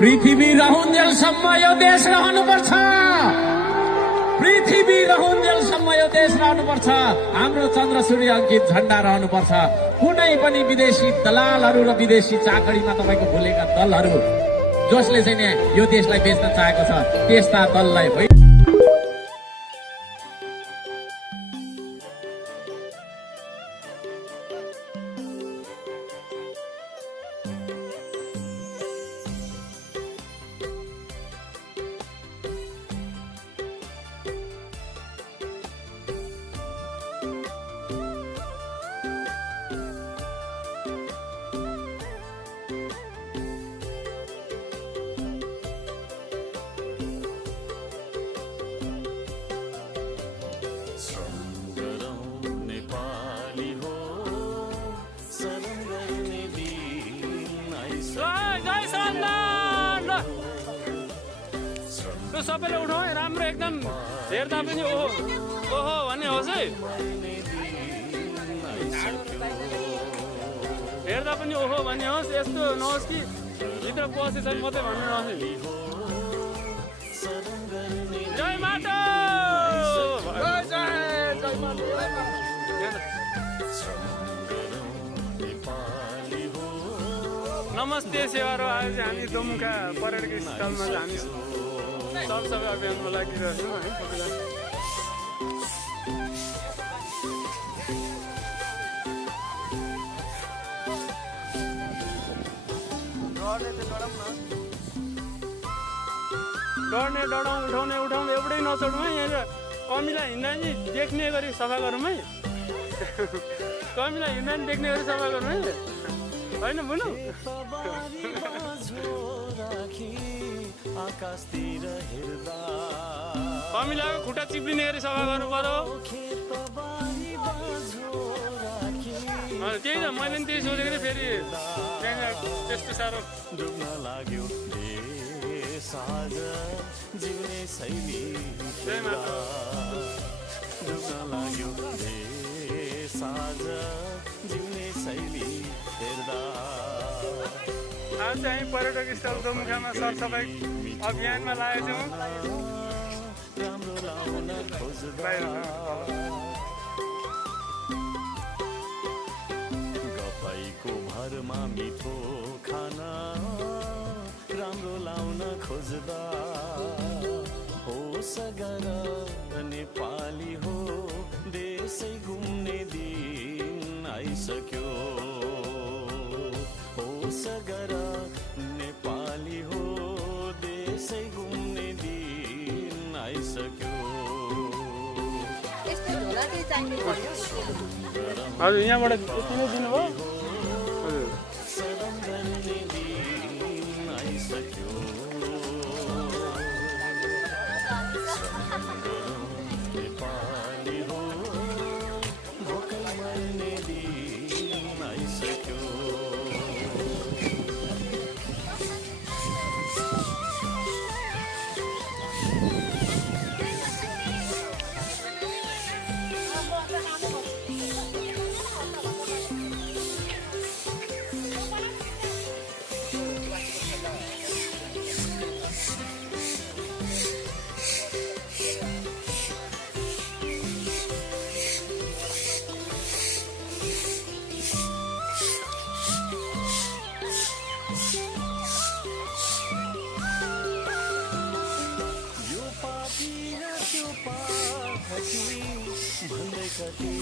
पृथ्वी रहन्जेलसम्म यो देश रहनुपर्छ। पृथ्वी रहन्जेलसम्म यो देश रहनुपर्छ। हाम्रो चन्द्र सूर्य अङ्कित झण्डा रहनुपर्छ। कुनै पनि विदेशी दलालहरू र विदेशी चाकरीमा तपाईँको भुलेका दलहरू जसले चाहिँ यो देशलाई बेच्न चाहेको छ त्यस्ता दललाई सबैले उठाउ राम्रो एकदम हेर्दा पनि ओहो ओहो भन्ने होस् है, हेर्दा पनि ओहो भन्ने होस्। यस्तो नहोस् कि भित्र पसेछन् मात्रै भन्नु नहोस्। जय माता, नमस्ते सेवारो। आज हामी दुम्का पर्यटक स्थलमा हामी सरसफाइ अभियानमा लागिरहेको छौँ है। डढ्ने डढाउँ उठाउने उठाउने एउटै नचढौँ है। यहाँ कमीलाई हिँड्दा नि देख्ने गरी सफा गरौँ है। कमीलाई हिँड्दा नि देख्ने गरी सफा गरौँ है, होइन बुनु? कमीलाई खुट्टा चिप्लिने गरी सफा गर्नु पर्यो। त्यही त मैले पनि त्यही सोचेको थिएँ। फेरि त्यस्तो साह्रो डुब्न लाग्यो साझ जिउने शैली, डुब्न लाग्यो साझ जिउने शैली हेर्दा। आज चाहिँ पर्यटक स्थल दुम्कामा सरसफाइ अभियानमा लागेको छौँ। राम्रो लाउन खोज्दा गफैको भरमा मिठो खाना राम्रो लाउन खोज्दा होस गर नेपाली हो देशै घुम्ने दिन आइसक्यो। होस गर नेपाली हो देशै घुम्ने दिन आइसक्यो। हजुर यहाँबाट यति नै दिनुभयो। हजुर भन्दै कति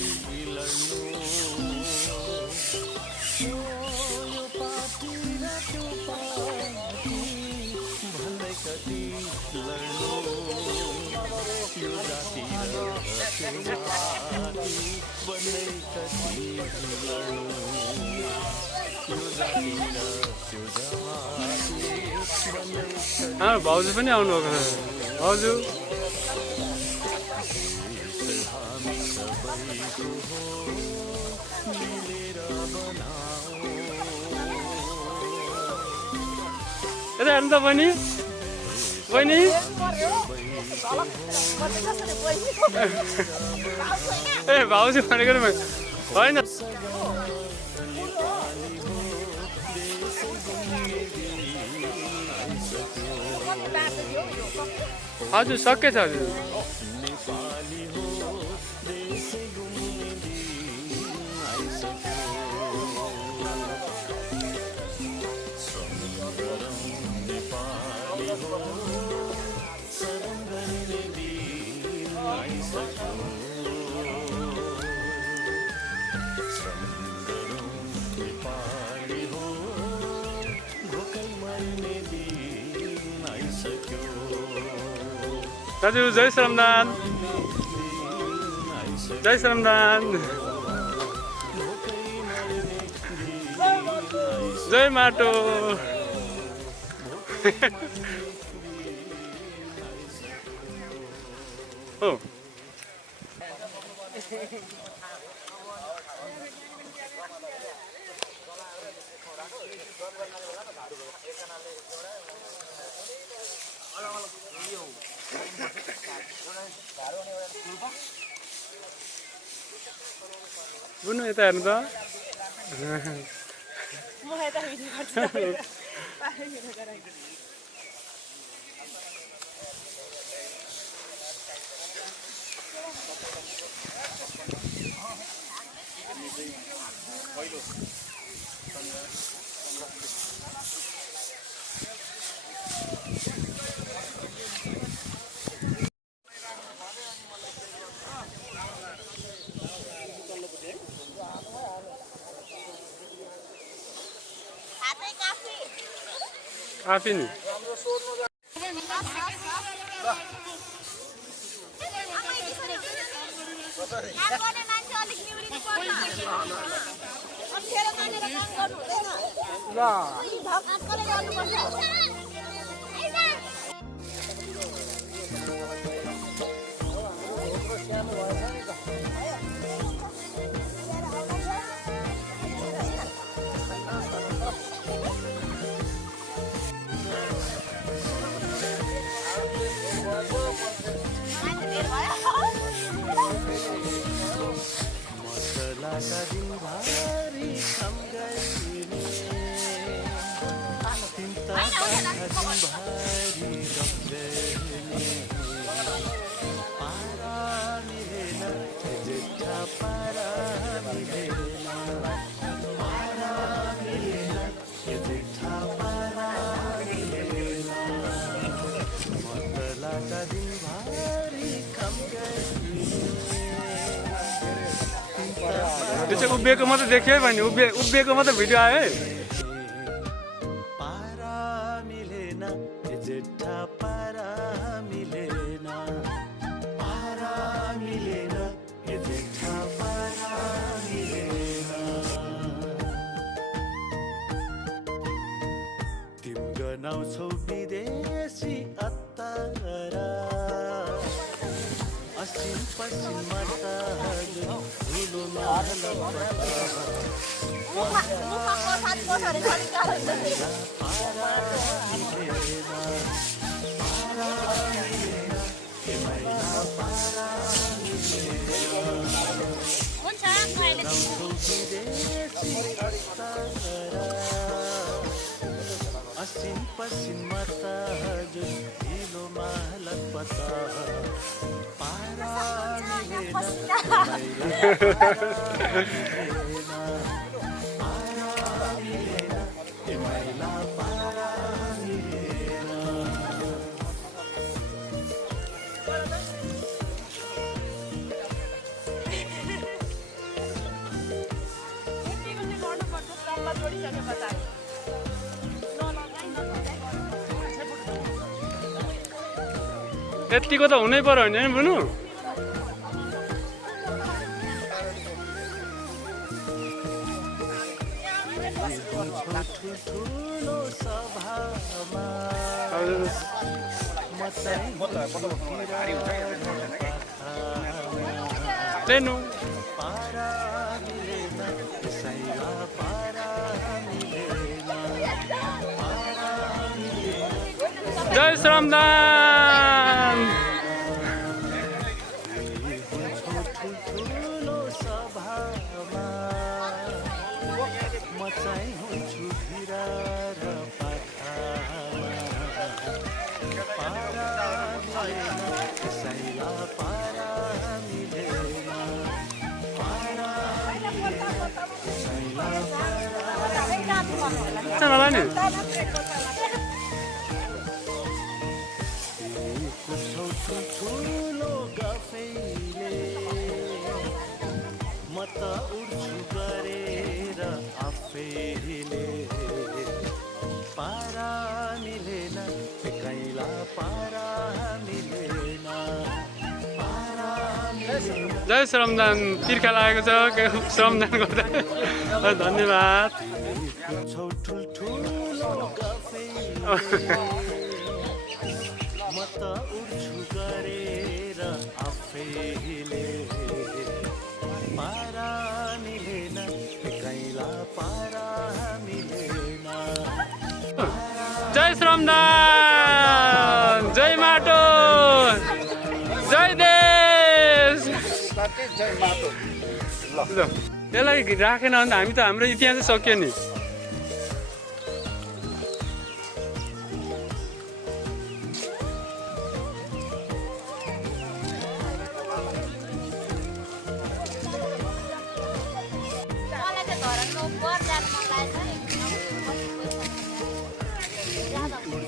लड्नु यो पार्टी र त्यो पार्टी भन्दै कति लड्नु यो जाति र त्यो जाति भन्दै कति लड्नु यो जाति र त्यो जाति भन्दै कति। भाउजू पनि आउनुभएको छ। भाउजू यता हेर्नु त बहिनी, बहिनी ए भाउजू भनेको होइन। हजुर सकेछ हजुर नेपाली हो देशै घुम्ने दिन आइसक्यो नेपाली हो शरण गर्ने दिन आइसक्यो नेपाली हो भोकै मर्ने दिन आइसक्यो दाजु जय श्रमदान जय श्रमदान जय माटो हो बुनु यता हेर्नु त काफी नि मसलाका दिनभरि काम गर्ने तिनताका दिनभरि रक्ने पारा मिलेन जेठा पारा मिलेन पारा मिलेन जेठा पारा मिलेन मसलाका दिनभरि काम गर्ने त्यो चाहिँ उभिएको मात्रै देख्यो है भने उभिएको मात्रै भिडियो आयो है पारा मिलेन जेठा पारा मिलेन पारा मिलेन जेठा पारा मिलेन तिम गनाउँछौ विदेशी अत्तारा असिन पश्चिममा धुलो असिन पश्चिममा ढिलो महलत पता पारा यतिको त हुनै पर्यो नि बुनु ठुलो सभामा लेनु पारा मिलेन सैला पारा मिलेन जय श्रमदान ठुलो सभामा म चाहिँ हुन्छु भिरा र पाखामा लाग्छन् होला नि ठुलो गफैले म त उड्छु गरेर आफैले पारा मिलेन एक्काइला पारा मिलेन जय श्रमदान तिर्खा लागेको छ श्रमदान गर्दा धन्यवाद ठुलो गफैले म त उड्छु गरेर आफैले पारा मिलेन एक्काइला पारा मिलेन जय श्रमदान जय माटो जय देश ल त्यसलाई राखेन भने हामी त हाम्रो इतिहासै सक्यो नि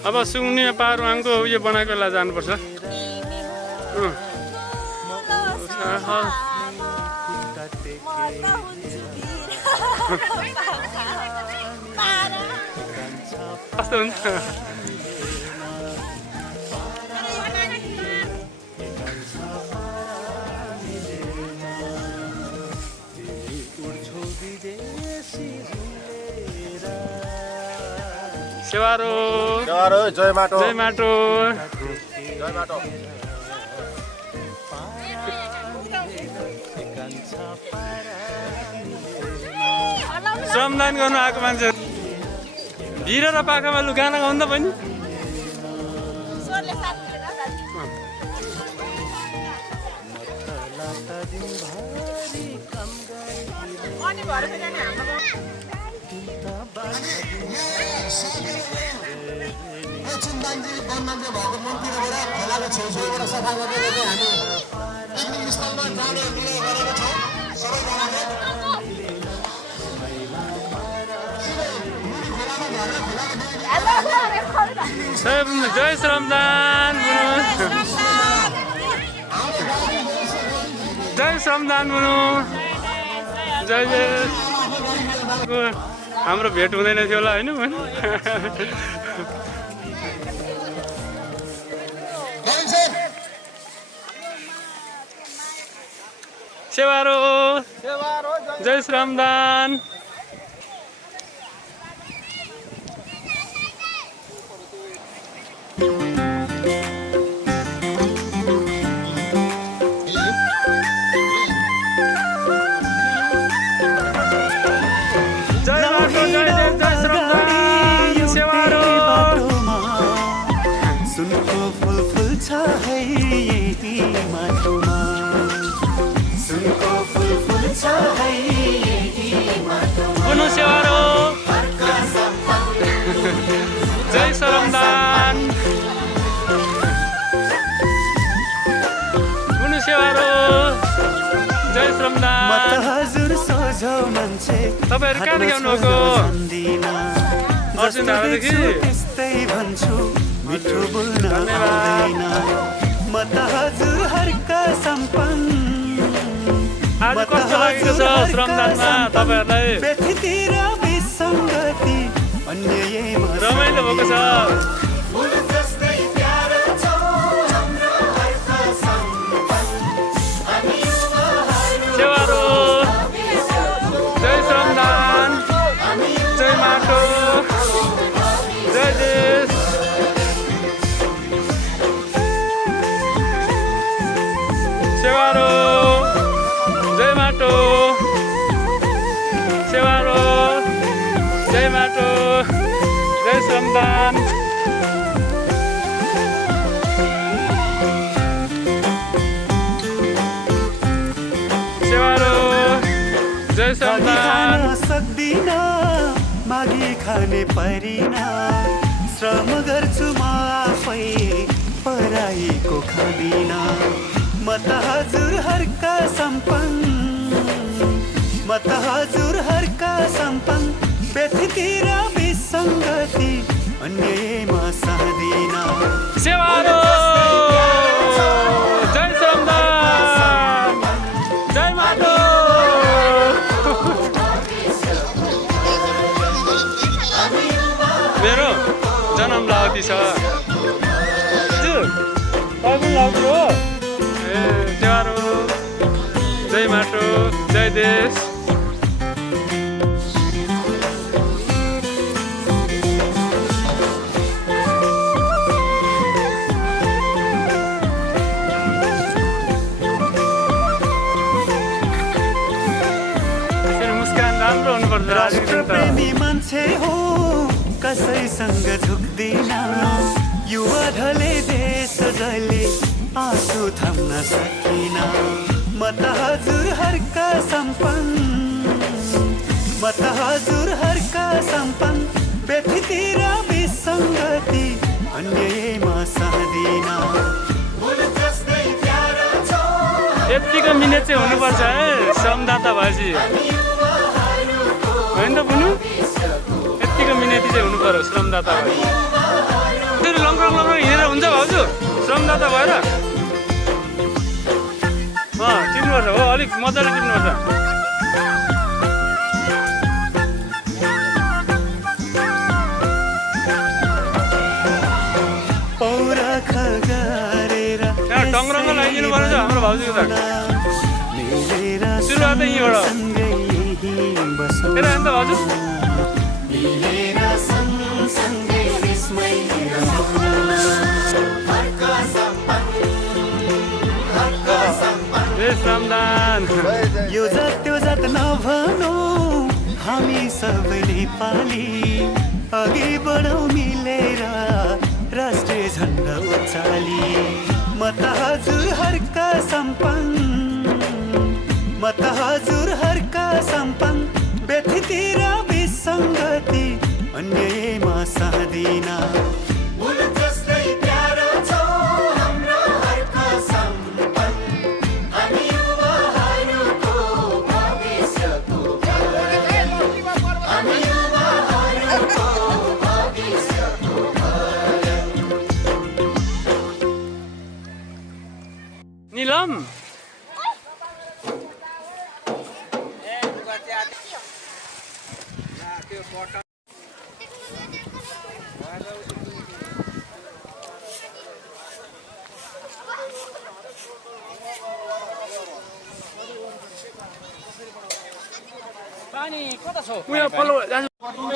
अब सुङ्निया पारुवाङको उयो बनाएको बेला जानुपर्छ कस्तो हुन्छ सेवारो जय माटो जय माटो जय माटो श्रमदान गर्नु आएको मान्छे भिर र पाखामा लु गाना गाउनु त बहिनी जय श्रमदान जय श्रमदान बुनु जय जय हाम्रो भेट हुँदैन थियो होला होइन सेवारो जय श्रमदान जय श्रमदान गुनु सेवारो जय श्रमदान हजुर सोझो मान्छे तपाईहरु कहाँ गाउनुभएको अर्जुन धारादेखि त्यस्तै भन्छु मिठो बोल्न आउँदैन म त हजुरहरुका सम्पन्न आज कस्तो लागेको छ श्रमदानमा तपाईहरुलाई व्यथितिर विसङ्गति अन्यायमा रमाइलो भएको छ सेवारो जय श्रमदान जय माटो जय देश सेवारो जय माटो सेवारो जय माटो जय श्रमदान सेवारो जय श्रमदान सक्दिन मागी खाने परिन श्रम गर्छु म आफै पराईको खादिन म त हजुरहरुका सम्पन्न म त हजुरहरुका सम्पन्न व्यथितिर विश्व विसङ्गति अन्यमा साँदिन सेवारो जय श्रमदान जय माटो मेरो जन्म लाउती छ लाउती हो ए सेवारो जय माटो जय देश राष्ट्रप्रेमी मान्छे हो कसैसँग झुक्दिन युवा ढले देश जहिले आँसु थाम्न सकिन म त हजुरहरूका सम्पन्न व्यथितिर विसङ्गति अन्यमा साँदिन यतिको मिनेट चाहिँ हुनुपर्छ है श्रमदाता भएपछि होइन त बुनु यतिको मिनेटी चाहिँ हुनु पर्यो श्रमदाता भएर फेरि लङ्क्रङ हिँडेर हुन्छ भाउजू श्रमदाता भएर टिप्नुपर्छ हो अलिक मजाले टिप्नुपर्छ त्यहाँ टङ्ग्रङ्ग लगाइदिनु पर्छ हाम्रो भाउजूको त सुरुवात यहीँबाट हेर अन्त भाउजू श्रमदान यो जात त्यो जात नभनौ हामी सबै नेपाली अघि बढौँ मिलेर राष्ट्रिय झन्डा उचाली म त हजुरहरूका सम्पन्न व्यथितिर विसङ्गति अन्यमा साँदिन निलम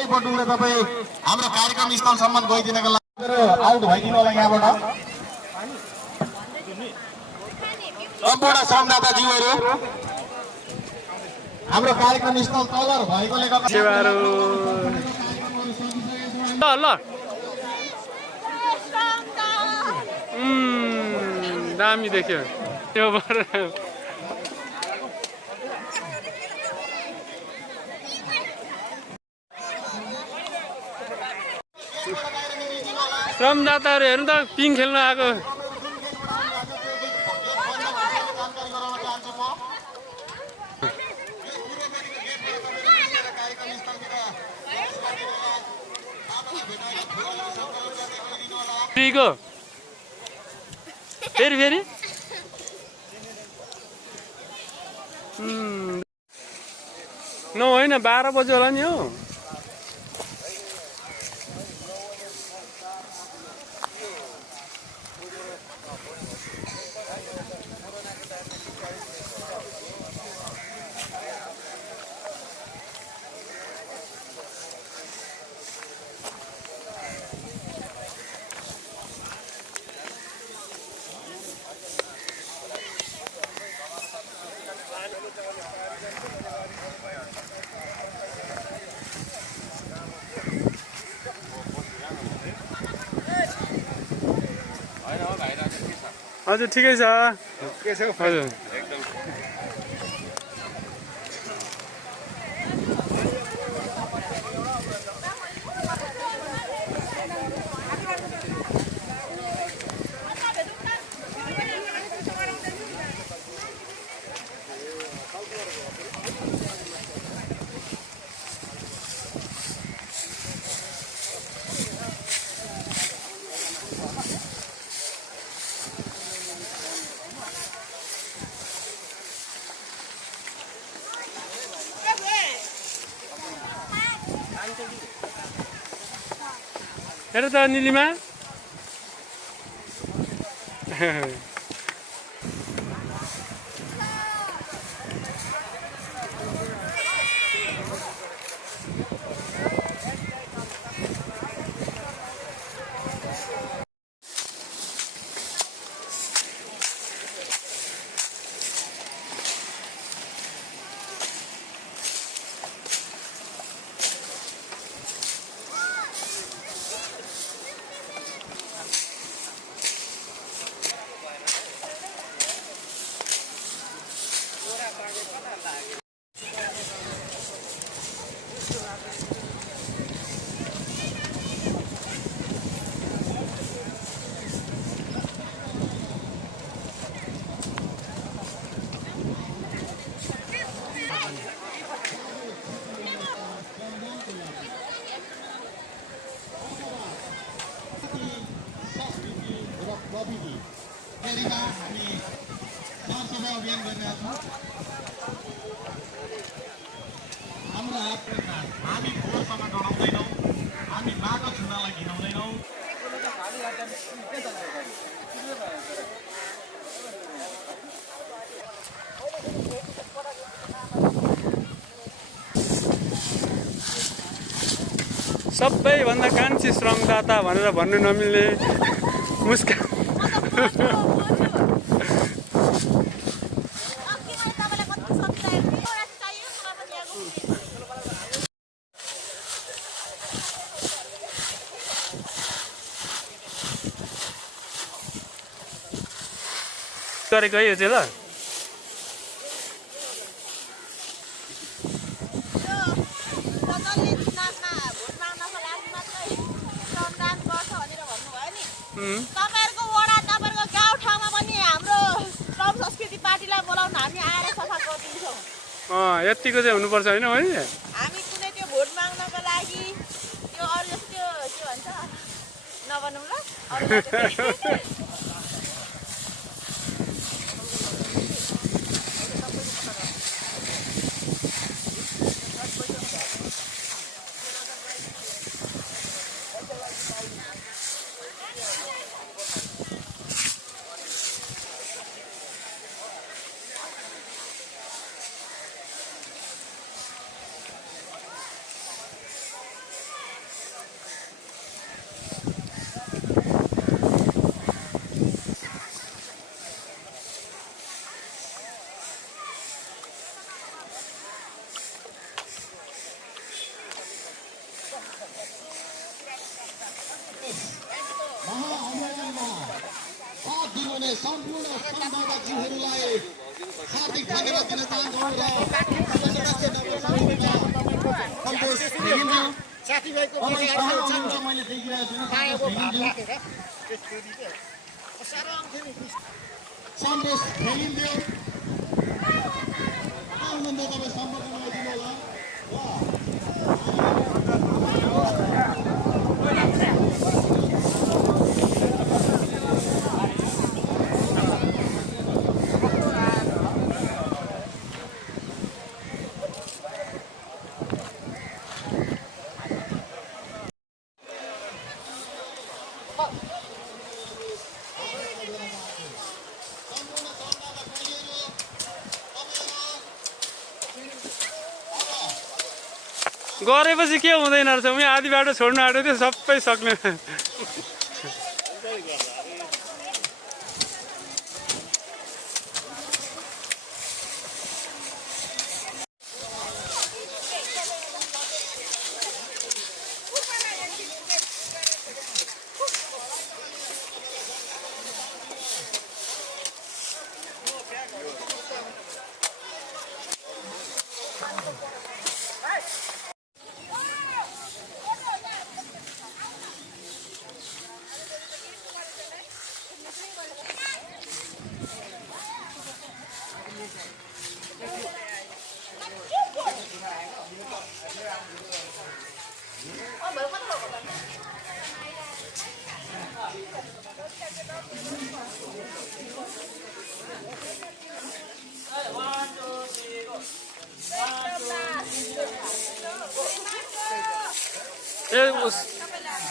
बटुङले तपाईँ हाम्रो कार्यक्रम स्थलसम्म गइदिनको लागि आउट भइदिनु होला यहाँबाट सम्पूर्ण श्रमदाताज्यूहरू हाम्रो कार्यक्रम स्थल तल भएकोले गर्दा ल दामी देख्यो त्यो श्रमदाताहरू हेर्नु त पिङ खेल्न आएको फेरि न होइन 12 बजे होला नि हो हजुर ठिकै छ हजुर हेर त निलिमा हामी फोहोरसँग डराउँदैनौँ, हामी नाको छुनालाई घिनाउँदैनौँ। सबैभन्दा कान्छी श्रमदाता भनेर भन्नु नमिल्ने मुस्कान गरेको है यो चाहिँ ल तपाईहरुको वडा तपाईहरुको गाउँ ठाउँमा पनि हाम्रो श्रम संस्कृति पार्टीलाई बोलाउन हामी आएर सफा गरिदिन्छौँ। यतिको चाहिँ हुनुपर्छ होइन है हामी कुनै त्यो भोट माग्नको लागि त्यो अरु जस्तो त्यो के भन्छ नबनौँ ल सम्पूर्ण श्रमदाताजीहरूलाई हार्दिक धन्यवाद दिन चाहन्छौँ र मैले देखिरहेको सन्देश फैलिन्थ्यो आउनुहुन्छ तपाईँ सम्पर्कमा दिनु होला गरेपछि के हुँदैन रहेछ म आधी बाटो छोड्नु आँटेको थियो सबै सक्ने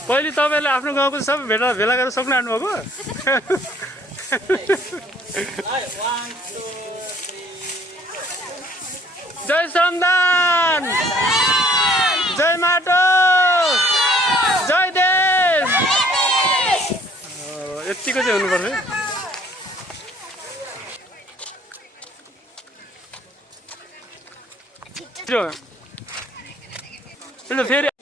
पहिले तपाईँले आफ्नो गाउँको सबै भेला गरेर सक्नु आउनुभएको जय श्रमदान जय माटो जय देश यतिको चाहिँ हुनुपर्छ है फेरि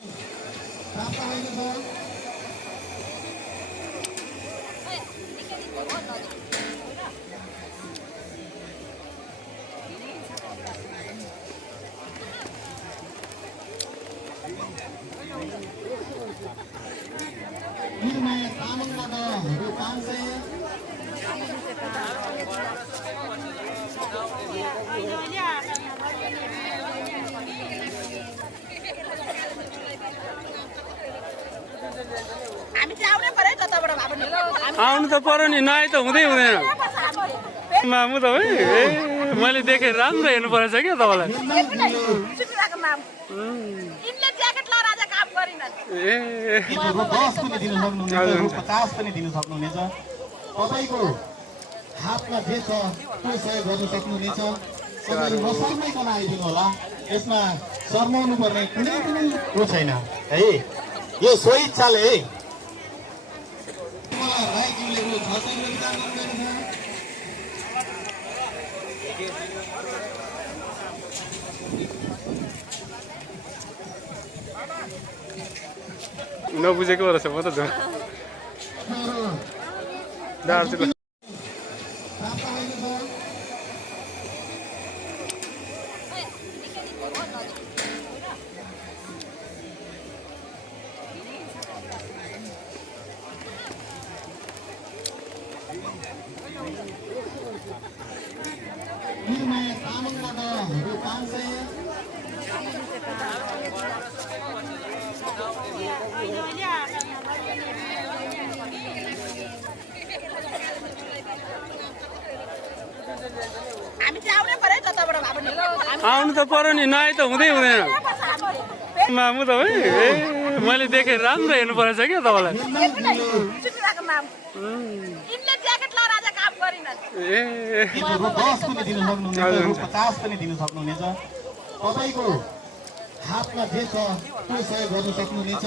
आउनु त पर्यो नि नआए त हुँदै हुँदैन मामु त है मैले देखेँ राम्रो हेर्नु परेछ क्या तपाईँलाई तपाईँको हातमा जे छ त्यो सहयोग गर्न सक्नुहुनेछ तपाईँले नसर्माइकन आइदिनु होला यसमा शर्माउनु पर्ने कुनै पनि को छैन है यो सोही इच्छाले है नबुझेको रहेछ म त दार्जिलिङ आउनु त पर्यो नि नआए त हुँदै हुँदैन मामु त है मैले देखेँ राम्रो हेर्नु परेछ क्या तपाईँलाई तपाईँको हातमा जे छ त्यो सहयोग गर्न सक्नुहुनेछ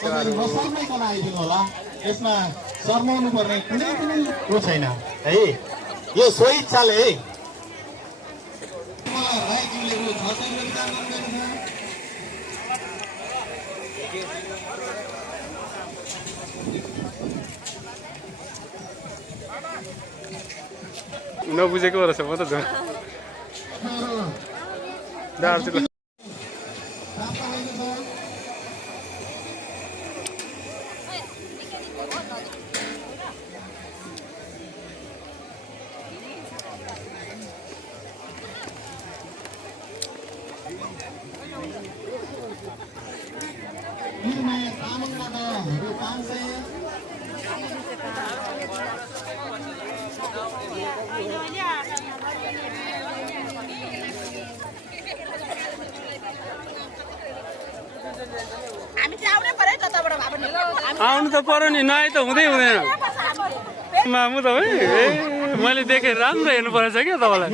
तपाईँले नसर्माइकन आइदिनु होला यसमा शर्माउनु पर्ने कुनै पनि को छैन है यो सोही इच्छाले है नबुझेको रहेछ म त दार्जिलिङ आउनु त पर्यो नि नआए त हुँदै हुँदैन मामु त है मैले देखेँ राम्रो हेर्नु परेछ क्या तपाईँलाई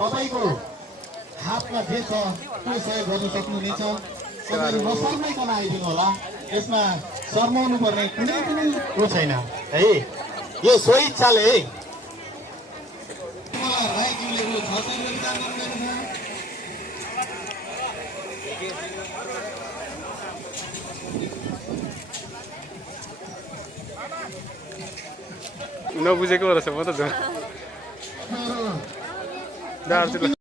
तपाईँको हातमा जे छ त्यो सहयोग गर्न सक्नुहुनेछ तपाईँले नसर्माइकन आइदिनु होला यसमा शर्माउनु पर्ने कुनै पनि को छैन है यो सोही इच्छाले है नबुझेको रहेछ म त दार्जिलिङ